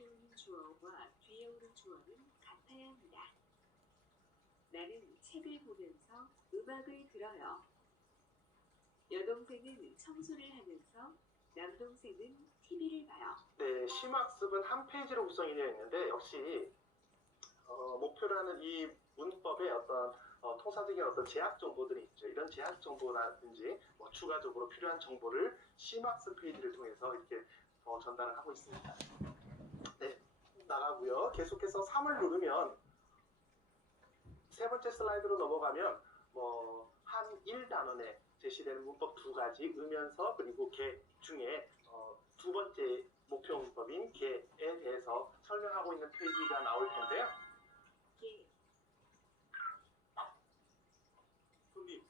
앞에 오는 주어와 뒤에 오는 주어는 같아야 합니다. 나는 책을 보면서 음악을 들어요. 여동생은 청소를 하면서 남동생은 TV를 봐요. 네, 심학습은 한 페이지로 구성이 되어 있는데 역시 목표라는 이 문법에 어떤 통사적인 어떤 제약 정보들이 있죠. 이런 제약 정보라든지 뭐 추가적으로 필요한 정보를 심학습 페이지를 통해서 이렇게 전달을 하고 있습니다. 네, 나가고요. 계속해서 3을 누르면 세 번째 슬라이드로 넘어가면 한 1단원에 제시되는 문법 두 가지, 음연서 그리고 개 중에 두 번째 목표 문법인 개에 대해서 설명하고 있는 페이지가 나올 텐데요. 개. 손님,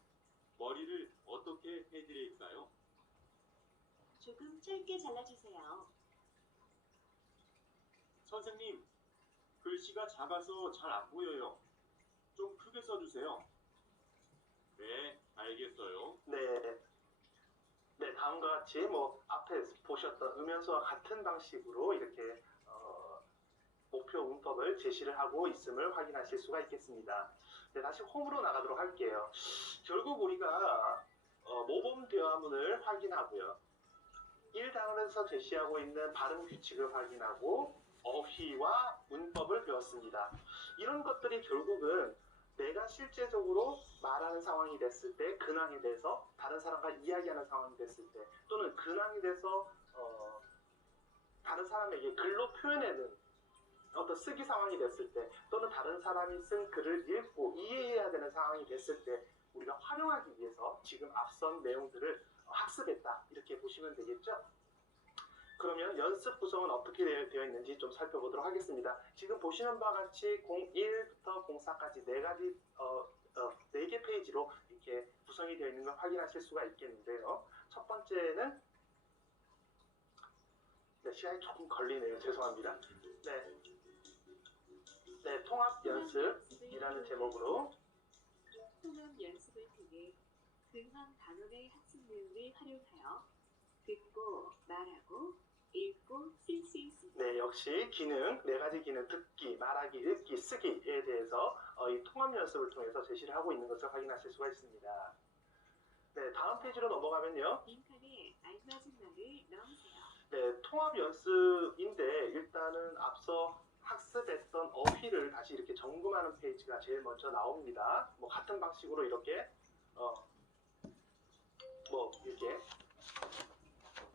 머리를 어떻게 해드릴까요? 조금 짧게 잘라주세요. 선생님, 글씨가 작아서 잘 안 보여요. 좀 크게 써주세요. 네, 알겠어요. 네, 다음과 같이 앞에 보셨던 음연서와 같은 방식으로 이렇게 목표 문법을 제시를 하고 있음을 확인하실 수가 있겠습니다. 네, 다시 홈으로 나가도록 할게요. 결국 우리가 모범 대화문을 확인하고요. 1단원에서 제시하고 있는 발음 규칙을 확인하고 어휘와 문법을 배웠습니다. 이런 것들이 결국은 내가 실제적으로 말하는 상황이 됐을 때 근황에 대해서 다른 사람과 이야기하는 상황이 됐을 때 또는 근황에 대해서 다른 사람에게 글로 표현하는 어떤 쓰기 상황이 됐을 때 또는 다른 사람이 쓴 글을 읽고 이해해야 되는 상황이 됐을 때 우리가 활용하기 위해서 지금 앞선 내용들을 학습했다 이렇게 보시면 되겠죠. 그러면 연습 구성은 어떻게 되어 있는지 좀 살펴보도록 하겠습니다. 지금 보시는 바와 같이 01부터 04까지 네 개 페이지로 이렇게 구성이 되어 있는 걸 확인하실 수가 있겠는데요. 첫 번째는 시간이 조금 걸리네요. 죄송합니다. 네, 통합 연습이라는 제목으로 통합 연습을 통해 근황 단원의 학습 내용을 활용하여 듣고 말하고 읽고 쓸 수 있습니다. 네, 역시 기능, 네 가지 기능, 듣기, 말하기, 읽기, 쓰기에 대해서 이 통합 연습을 통해서 제시를 하고 있는 것을 확인하실 수가 있습니다. 네, 다음 페이지로 넘어가면요. 빈칸에 알맞은 말을 넣으세요. 네, 통합 연습인데 일단은 앞서 학습했던 어휘를 다시 이렇게 점검하는 페이지가 제일 먼저 나옵니다. 같은 방식으로 이렇게 이렇게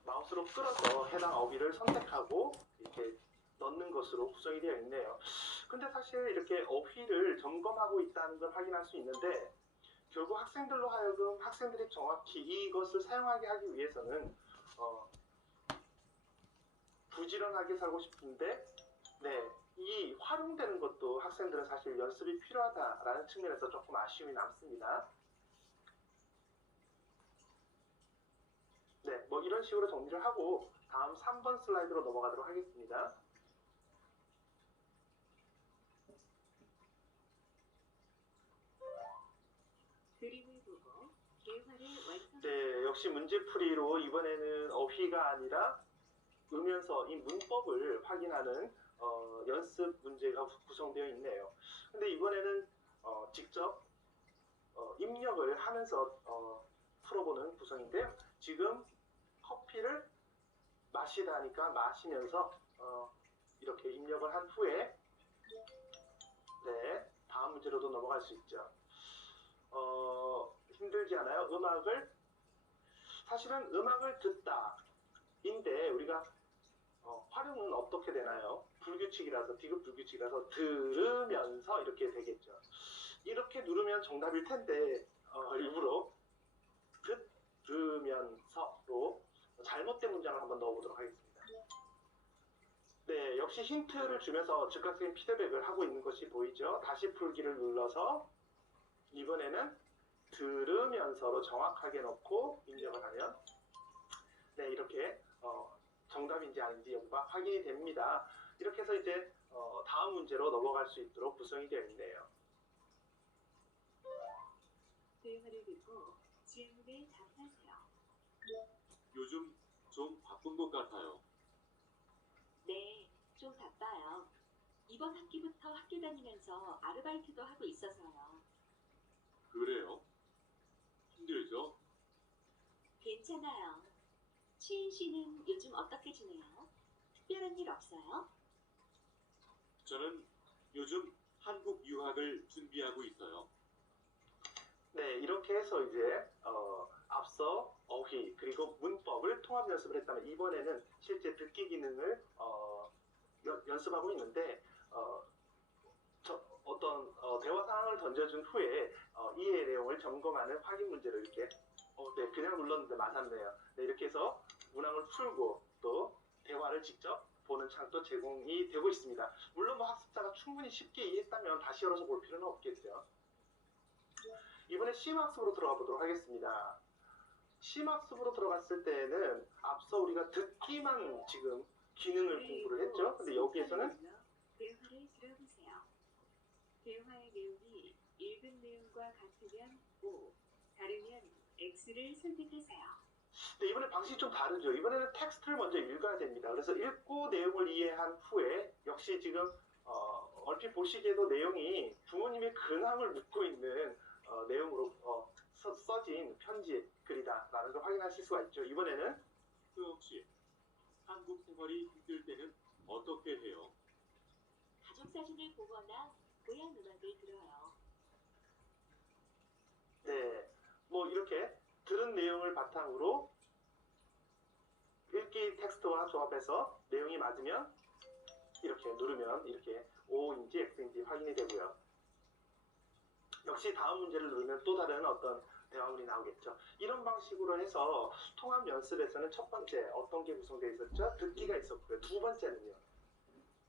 마우스로 끌어서 해당 어휘를 선택하고 이렇게 넣는 것으로 구성이 되어 있네요. 근데 사실 이렇게 어휘를 점검하고 있다는 걸 확인할 수 있는데 결국 학생들로 하여금 학생들이 정확히 이것을 사용하게 하기 위해서는 부지런하게 살고 싶은데 이 활용되는 것도 학생들은 사실 연습이 필요하다라는 측면에서 조금 아쉬움이 남습니다. 네, 이런 식으로 정리를 하고 다음 3번 슬라이드로 넘어가도록 하겠습니다. 그림을 보고 개화를 완성. 네, 역시 문제풀이로 이번에는 어휘가 아니라 음연서, 이 문법을 확인하는 연습 문제가 구성되어 있네요. 근데 이번에는 직접 입력을 하면서 풀어보는 구성인데요. 지금 커피를 마시다 하니까 마시면서 이렇게 입력을 한 후에 네, 다음 문제로도 넘어갈 수 있죠. 힘들지 않아요? 사실은 음악을 듣다 인데 우리가 활용은 어떻게 되나요? 불규칙이라서 디귿 불규칙이라서 들으면서 이렇게 되겠죠. 이렇게 누르면 정답일 텐데 일부러 들으면서로 잘못된 문장을 한번 넣어보도록 하겠습니다. 네, 역시 힌트를 주면서 즉각적인 피드백을 하고 있는 것이 보이죠? 다시 풀기를 눌러서 이번에는 들으면서로 정확하게 넣고 입력을 하면 네, 이렇게 정답인지 아닌지 여부가 확인이 됩니다. 이렇게 해서 이제 다음 문제로 넘어갈 수 있도록 구성이 되어 있네요. 대화를 듣고 질문에 답하세요. 요즘 좀 바쁜 것 같아요. 네, 좀 바쁘 이번 학기부터 학교 다니면서 아르바이트도 하고 있어서요. 그래요? 힘들죠? 괜찮아요. 치인 씨는 요즘 어떻게 지내요? 특별한 일 없어요? 저는 요즘 한국 유학을 준비하고 있어요. 네, 이렇게 해서 이제 앞서 어휘 그리고 문법을 통합 연습을 했다면 이번에는 실제 듣기 기능을 연습하고 있는데 어떤 대화 상황을 던져준 후에 이해 내용을 점검하는 확인 문제를 이렇게 네, 그냥 눌렀는데 맞았네요. 네, 이렇게 해서 문항을 풀고 또 대화를 직접 보는 창도 제공이 되고 있습니다. 물론 뭐 학습자가 충분히 쉽게 이해했다면 다시 열어서 볼 필요는 없겠죠. 이번에 심학습으로 들어가 보도록 하겠습니다. 심학습으로 들어갔을 때는 앞서 우리가 듣기만 지금 기능을 공부를 했죠. 근데 여기에서는 대화를 들어보세요. 대화의 내용이 읽은 내용과 같으면 O, 다르면 X를 선택하세요. 네, 이번에 방식이 좀 다르죠. 이번에는 텍스트를 먼저 읽어야 됩니다. 그래서 읽고 내용을 이해한 후에 역시 지금 얼핏 보시기에도 내용이 부모님의 근황을 묻고 있는 내용으로 써진 편지 글이다라는 걸 확인하실 수가 있죠. 이번에는 수영 씨, 한국 생활이 힘들 때는 어떻게 해요? 가족 사진을 보거나 고향 음악을 들어요. 네, 뭐 이렇게 들은 내용을 바탕으로 읽기 텍스트와 조합해서 내용이 맞으면 이렇게 누르면 이렇게 O인지 X인지 확인이 되고요. 역시 다음 문제를 누르면 또 다른 어떤 대화문이 나오겠죠. 이런 방식으로 해서 통합 연습에서는 첫 번째 어떤 게 구성되어 있었죠? 듣기가 있었고요. 두 번째는요.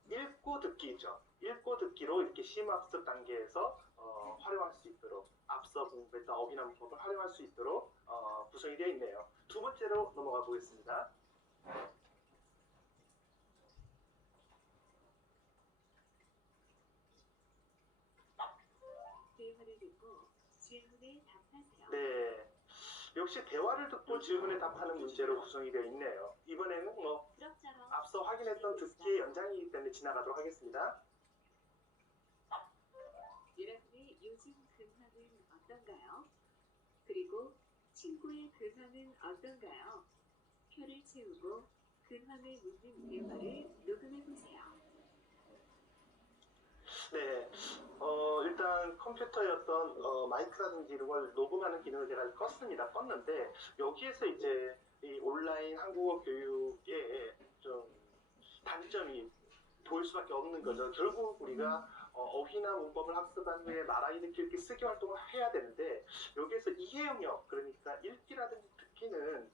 읽고 듣기죠. 읽고 듣기로 이렇게 심학습 단계에서 활용할 수 있도록 앞서 공부했던 어휘나 문법을 활용할 수 있도록 구성이 되어 있네요. 두 번째로 넘어가 보겠습니다. 대화를 듣고 질문에 답하세요. 네, 역시 대화를 듣고 질문에 답하는 문제로 구성이 되어 있네요. 이번에는 뭐 그럭저럭 앞서 확인했던 듣기의 연장이기 때문에 지나가도록 하겠습니다. 여러분의 요즘 근황은 어떤가요? 그리고 친구의 근황은 어떤가요? 표를 채우고 근황을 묻는 대화를 녹음해보세요. 네, 일단 컴퓨터였던 마이크라든지 이런 걸 녹음하는 기능을 제가 껐습니다. 껐는데 여기에서 이제 이 온라인 한국어 교육의 좀 단점이 보일 수밖에 없는 거죠. 결국 우리가 어휘나 문법을 학습한 후에 말하기, 듣기, 읽기, 쓰기 활동을 해야 되는데 여기에서 이해 영역, 그러니까 읽기라든지 듣기는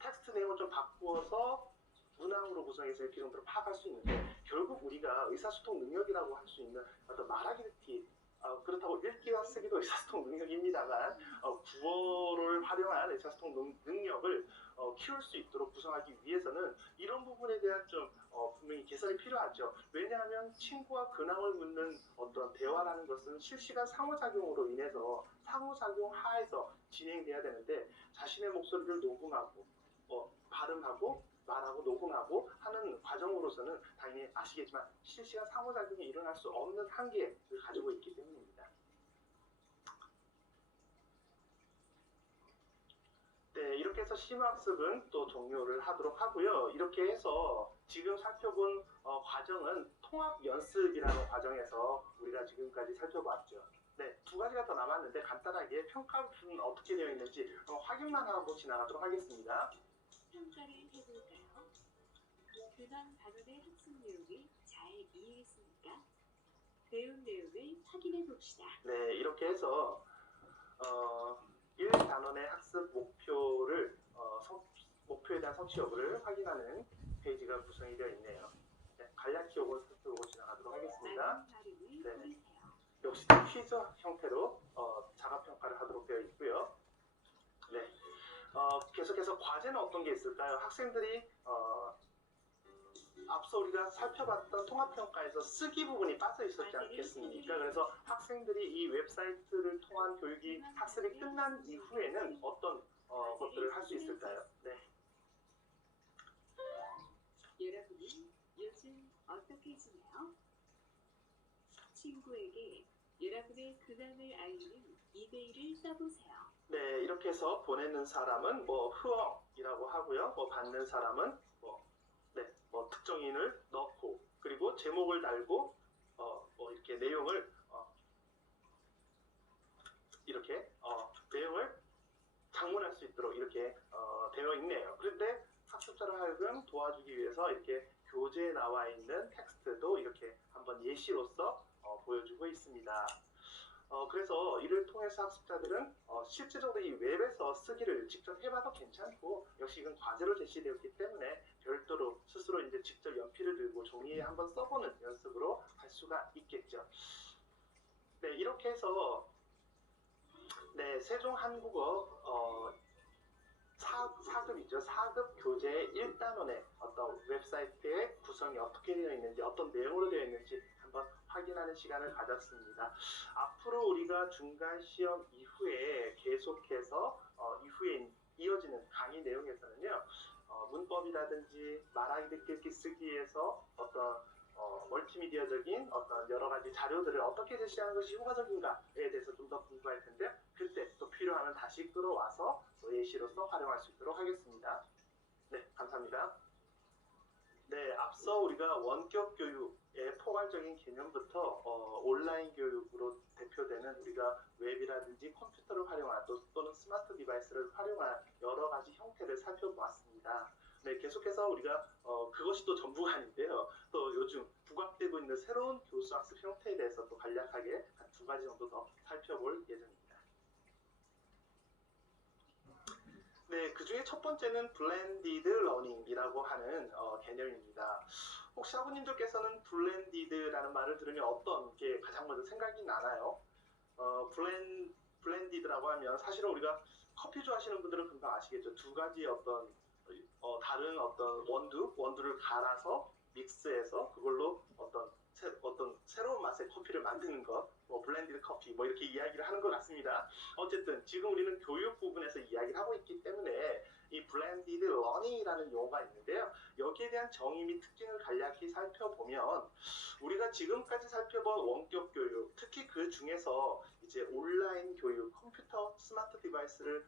텍스트 내용을 좀 바꾸어서 문항으로 구성해서 이렇게 정도로 파악할 수 있는데 결국 우리가 의사소통 능력이라고 할 수 있는 어떤 말하기, 듣기 그렇다고 읽기와 쓰기도 의사소통 능력입니다만 구어를 활용한 의사소통 능력을 키울 수 있도록 구성하기 위해서는 이런 부분에 대한 좀 분명히 개선이 필요하죠. 왜냐하면 친구와 근황을 묻는 어떤 대화라는 것은 실시간 상호작용으로 인해서 상호작용 하에서 진행돼야 되는데 자신의 목소리를 녹음하고 발음하고 말하고 녹음하고 하는 과정으로서는 당연히 아시겠지만 실시간 상호작용이 일어날 수 없는 한계를 가지고 있기 때문입니다. 네, 이렇게 해서 심학습은 또 종료를 하도록 하고요. 이렇게 해서 지금 살펴본 과정은 통합 연습이라는 과정에서 우리가 지금까지 살펴봤죠. 네, 두 가지가 더 남았는데 간단하게 평가는 어떻게 되어 있는지 확인만 하고 지나가도록 하겠습니다. 평가를 해볼까요? 근황 단원의 학습 내용을 잘 이해했습니까? 배운 내용을 확인해 봅시다. 네, 이렇게 해서 1단원의 학습 목표를 목표에 대한 성취 여부를 확인하는 페이지가 구성이 되어 있네요. 네, 간략히 요걸 살펴보고 지나가도록 하겠습니다. 맞는 발음을 네. 고르세요. 역시 퀴즈 형태로 자가평가를 하도록 되어 있고요. 네, 계속해서 과제는 어떤 게 있을까요? 학생들이 앞서 우리가 살펴봤던 통합평가에서 쓰기 부분이 빠져 있었지 않겠습니까? 그래서 학생들이 이 웹사이트를 통한 교육이 학습이 끝난 이후에는 어떤 것들을 할 수 있을까요? 네. 여러분은 요즘 어떻게 지내요? 친구에게 여러분의 근황을 알리는 이메일을 써보세요. 네, 이렇게 해서 보내는 사람은 후엉이라고 하고요. 받는 사람은 특정인을 넣고, 그리고 제목을 달고, 이렇게 내용을 내용을 장문할 수 있도록 이렇게 되어 있네요. 그런데 학습자를 하여금 도와주기 위해서 이렇게 교재에 나와 있는 텍스트도 이렇게 한번 예시로서 보여주고 있습니다. 그래서 이를 통해서 학습자들은 실제적으로 이 웹에서 쓰기를 직접 해봐도 괜찮고, 역시 이건 과제로 제시되었기 때문에 별도로 스스로 이제 직접 연필을 들고 종이에 한번 써보는 연습으로 할 수가 있겠죠. 네, 이렇게 해서 세종한국어 4급이죠. 4급 교재 1단원의 어떤 웹사이트의 구성이 어떻게 되어 있는지, 어떤 내용으로 되어 있는지 한번 확인하는 시간을 가졌습니다. 앞으로 우리가 중간 시험 이후에 계속해서 이후에 이어지는 강의 내용에서는요, 문법이라든지 말하기, 듣기, 읽기, 쓰기에서 어떤 멀티미디어적인 어떤 여러 가지 자료들을 어떻게 제시하는 것이 효과적인가에 대해서 좀 더 공부할 텐데, 그때 또 필요하면 다시 끌어와서 또 예시로서 활용할 수 있도록 하겠습니다. 네, 감사합니다. 네, 앞서 우리가 원격 교육의 포괄적인 개념부터 온라인 교육으로 대표되는 우리가 웹이라든지 컴퓨터를 활용한 또는 스마트 디바이스를 활용한 여러 가지 형태를 살펴보았습니다. 네, 계속해서 우리가 그것이 또 전부가 아닌데요. 또 요즘 부각되고 있는 새로운 교수학습 형태에 대해서 또 간략하게 한 2가지 정도 더 살펴볼 예정입니다. 네, 그 중에 첫 번째는 블렌디드 러닝이라고 하는 개념입니다. 혹시 학우님들께서는 블렌디드라는 말을 들으면 어떤 게 가장 먼저 생각이 나나요? 블렌디드라고 하면 사실은 우리가 커피 좋아하시는 분들은 금방 아시겠죠. 2가지 다른 어떤 원두를 갈아서 믹스해서 그걸로 어떤 새로운 맛의 커피를 만드는 것, 블렌디드 커피 이렇게 이야기를 하는 것 같습니다. 어쨌든 지금 우리는 교육 부분에서 이야기를 하고 있기 때문에 이 블렌디드 러닝이라는 용어가 있는데요. 여기에 대한 정의 및 특징을 간략히 살펴보면, 우리가 지금까지 살펴본 원격 교육, 특히 그 중에서 이제 온라인 교육, 컴퓨터, 스마트 디바이스를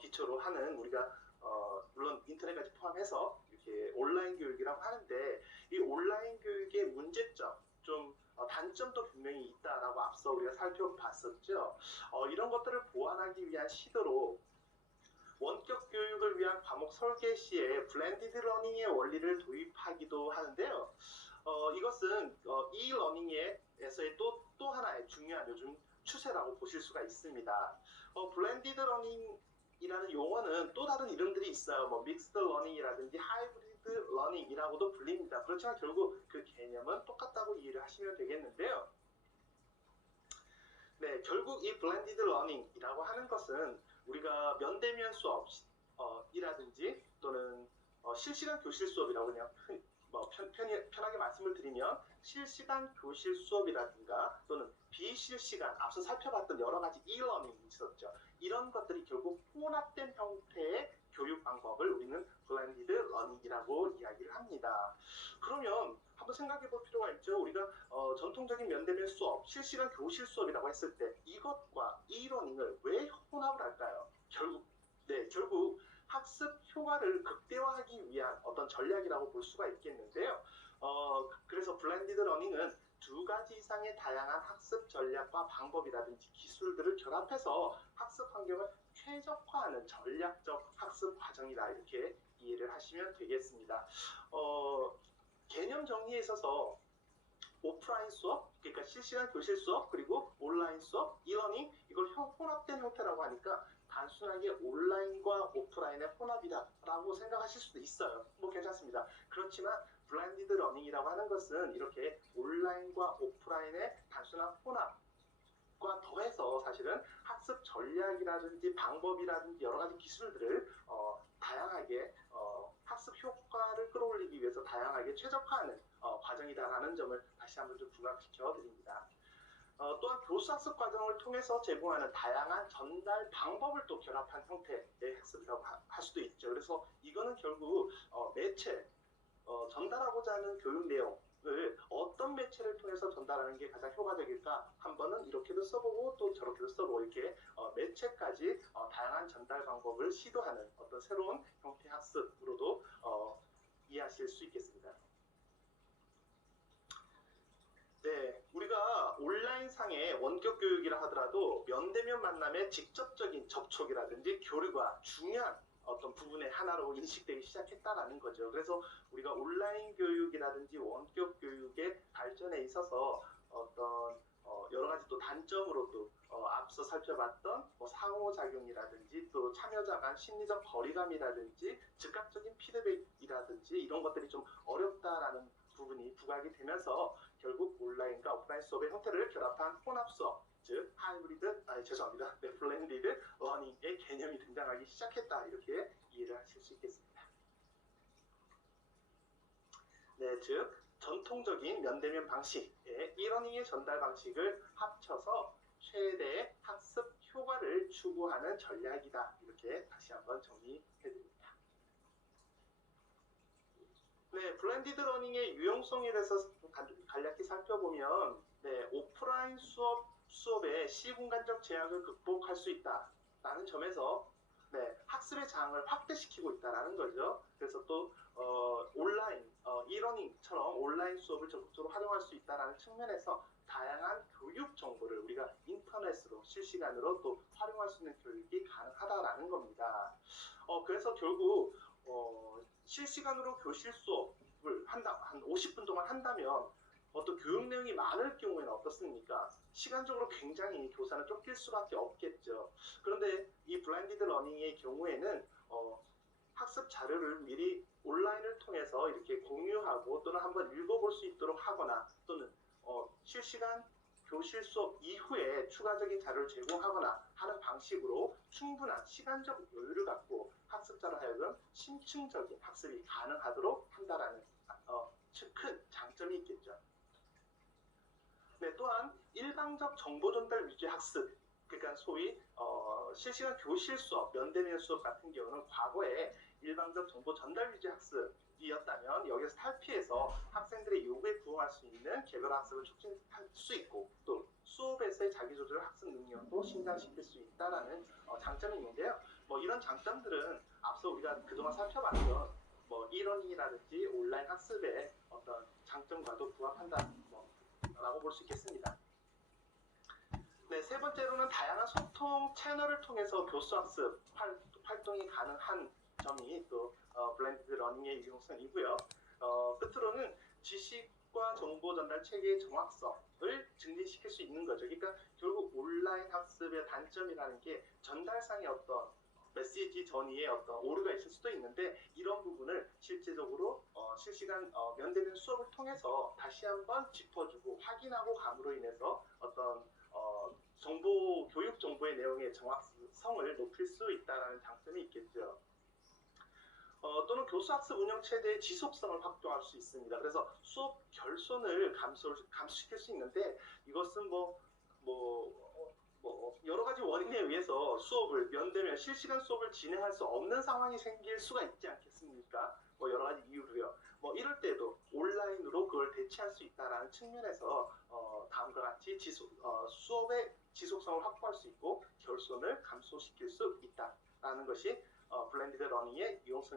기초로 하는, 우리가 물론 인터넷까지 포함해서 이렇게 온라인 교육이라고 하는데, 이 온라인 교육의 문제점, 좀 단점도 분명히 있다라고 앞서 우리가 살펴봤었죠. 이런 것들을 보완하기 위한 시도로 원격 교육을 위한 과목 설계 시에 블렌디드 러닝의 원리를 도입하기도 하는데요. 이것은 e-러닝에서의 또 하나의 중요한 요즘 추세라고 보실 수가 있습니다. 블렌디드 러닝이라는 용어는 또 다른 이름들이 있어요. 믹스드 러닝이라든지 하이브리드 러닝이라고도 불립니다. 그렇지만 결국 그 개념은 똑같다고 이해를 하시면 되겠는데요. 네, 결국 이 블렌디드 러닝이라고 하는 것은 우리가 면대면 수업이라든지 또는 실시간 교실 수업이라고 그냥 편하게 말씀을 드리면, 실시간 교실 수업이라든가 또는 비실시간, 앞서 살펴봤던 여러 가지 e-러닝이 있었죠. 이런 것들이 결국 혼합된 형태의 교육 방법을 우리는 블렌디드 러닝이라고 이야기를 합니다. 그러면 한번 생각해 볼 필요가 있죠. 우리가 전통적인 면대면 수업, 실시간 교실 수업이라고 했을 때 이것과 e-러닝을 왜 혼합을 할까요? 결국 학습 효과를 극대화하기 위한 어떤 전략이라고 볼 수가 있겠는데요. 그래서 블렌디드 러닝은 2가지 이상의 다양한 학습 전략과 방법이라든지 기술들을 결합해서 학습 환경을 최적화하는 전략적 학습 과정이다, 이렇게 이해를 하시면 되겠습니다. 개념 정리에 있어서 오프라인 수업, 그러니까 실시간 교실 수업, 그리고 온라인 수업, e-러닝, 이걸 혼합된 형태라고 하니까 단순하게 온라인과 오프라인의 혼합이다라고 생각하실 수도 있어요. 괜찮습니다. 그렇지만 블렌디드 러닝이라고 하는 것은 이렇게 온라인과 오프라인의 단순한 혼합과 더해서 사실은 학습 전략이라든지 방법이라든지 여러 가지 기술들을 다양하게 학습 효과를 끌어올리기 위해서 다양하게 최적화하는 과정이다라는 점을 다시 한번 좀 부각시켜 드립니다. 또한 교수학습 과정을 통해서 제공하는 다양한 전달 방법을 또 결합한 형태의 학습이라고 할 수도 있죠. 그래서 이거는 결국 매체, 전달하고자 하는 교육 내용을 어떤 매체 매체를 통해서 전달하는 게 가장 효과적일까? 한 번은 이렇게도 써보고 또 저렇게도 써보고 이렇게 매체까지 다양한 전달 방법을 시도하는 어떤 새로운 형태 학습으로도 이해하실 수 있겠습니다. 네, 우리가 온라인상의 원격 교육이라 하더라도 면대면 만남의 직접적인 접촉이라든지 교류가 중요한 어떤 부분의 하나로 인식되기 시작했다라는 거죠. 그래서 우리가 온라인 교육이라든지 원격 교육의 발전에 있어서 어떤 여러 가지 또 단점으로 또 앞서 살펴봤던 상호작용이라든지 또 참여자 간 심리적 거리감이라든지 즉각적인 피드백이라든지 이런 것들이 좀 어렵다라는 부분이 부각이 되면서 결국 온라인과 오프라인 수업의 형태를 결합한 혼합 수업, 즉 블렌디드 러닝의 개념이 등장하기 시작했다, 이렇게 이해를 하실 수 있겠습니다. 네, 즉 전통적인 면대면 방식의 이러닝의 전달 방식을 합쳐서 최대의 학습 효과를 추구하는 전략이다, 이렇게 다시 한번 정리해드립니다. 네, 블렌디드 러닝의 유용성에 대해서 간략히 살펴보면, 네, 오프라인 수업의 시공간적 제약을 극복할 수 있다라는 점에서 네, 학습의 장을 확대시키고 있다라는 거죠. 그래서 또 온라인 이러닝처럼 온라인 수업을 적극적으로 활용할 수 있다라는 측면에서 다양한 교육 정보를 우리가 인터넷으로 실시간으로 또 활용할 수 있는 교육이 가능하다라는 겁니다. 그래서 결국 실시간으로 교실 수업을 한 50분 동안 한다면 어떤 교육 내용이 많을 경우에는 어떻습니까? 시간적으로 굉장히 교사는 쫓길 수밖에 없겠죠. 그런데 이 블라인디드 러닝의 경우에는 학습 자료를 미리 온라인을 통해서 이렇게 공유하고 또는 한번 읽어볼 수 있도록 하거나 또는 실시간 교실 수업 이후에 추가적인 자료를 제공하거나 하는 방식으로 충분한 시간적 여유를 갖고 학습자로 하여금 심층적인 학습이 가능하도록 한다라는 큰 장점이 있겠죠. 네, 또한 일방적 정보 전달 위주의 학습, 그러니까 소위 실시간 교실 수업, 면대면 수업 같은 경우는 과거에 일방적 정보 전달 위주의 학습이었다면 여기서 탈피해서 학생들의 요구에 부응할 수 있는 개별 학습을 촉진할 수 있고 또 수업에서의 자기조절 학습 능력도 신장시킬 수 있다라는 장점이 있는데요. 이런 장점들은 앞서 우리가 그동안 살펴봤던 이러닝이라든지 온라인 학습의 어떤 장점과도 부합한다라고 볼 수 있겠습니다. 네, 세 번째로는 다양한 소통 채널을 통해서 교수학습 활동이 가능한 점이 또 블렌디드 러닝의 유용성이고요. 끝으로는 지식과 정보 전달 체계의 정확성을 증진시킬 수 있는 거죠. 그러니까 결국 온라인 학습의 단점이라는 게 전달상의 어떤 메시지 전이에 어떤 오류가 있을 수도 있는데 이런 부분을 실제적으로 실시간 면대면 수업을 통해서 다시 한번 짚어주고 확인하고 감으로 인해서 어떤 교육 정보의 내용의 정확성을 높일 수 있다는 장점이 있겠죠. 또는 교수학습 운영 체계의 지속성을 확보할 수 있습니다. 그래서 수업 결손을 감소시킬 수 있는데 이것은 여러 가지 원인에 의해서 면대면 실시간 수업을 진행할 수 없는 상황이 생길 수가 있지 않겠습니까? 여러 가지 이유로요. 이럴 때도 온라인으로 그걸 대체할 수 있다는 측면에서 다음과 같이 수업의 지속성을 확보할 수 있고 결손을 감소시킬 수 있다라는 것이 블렌디드 러닝의 유용성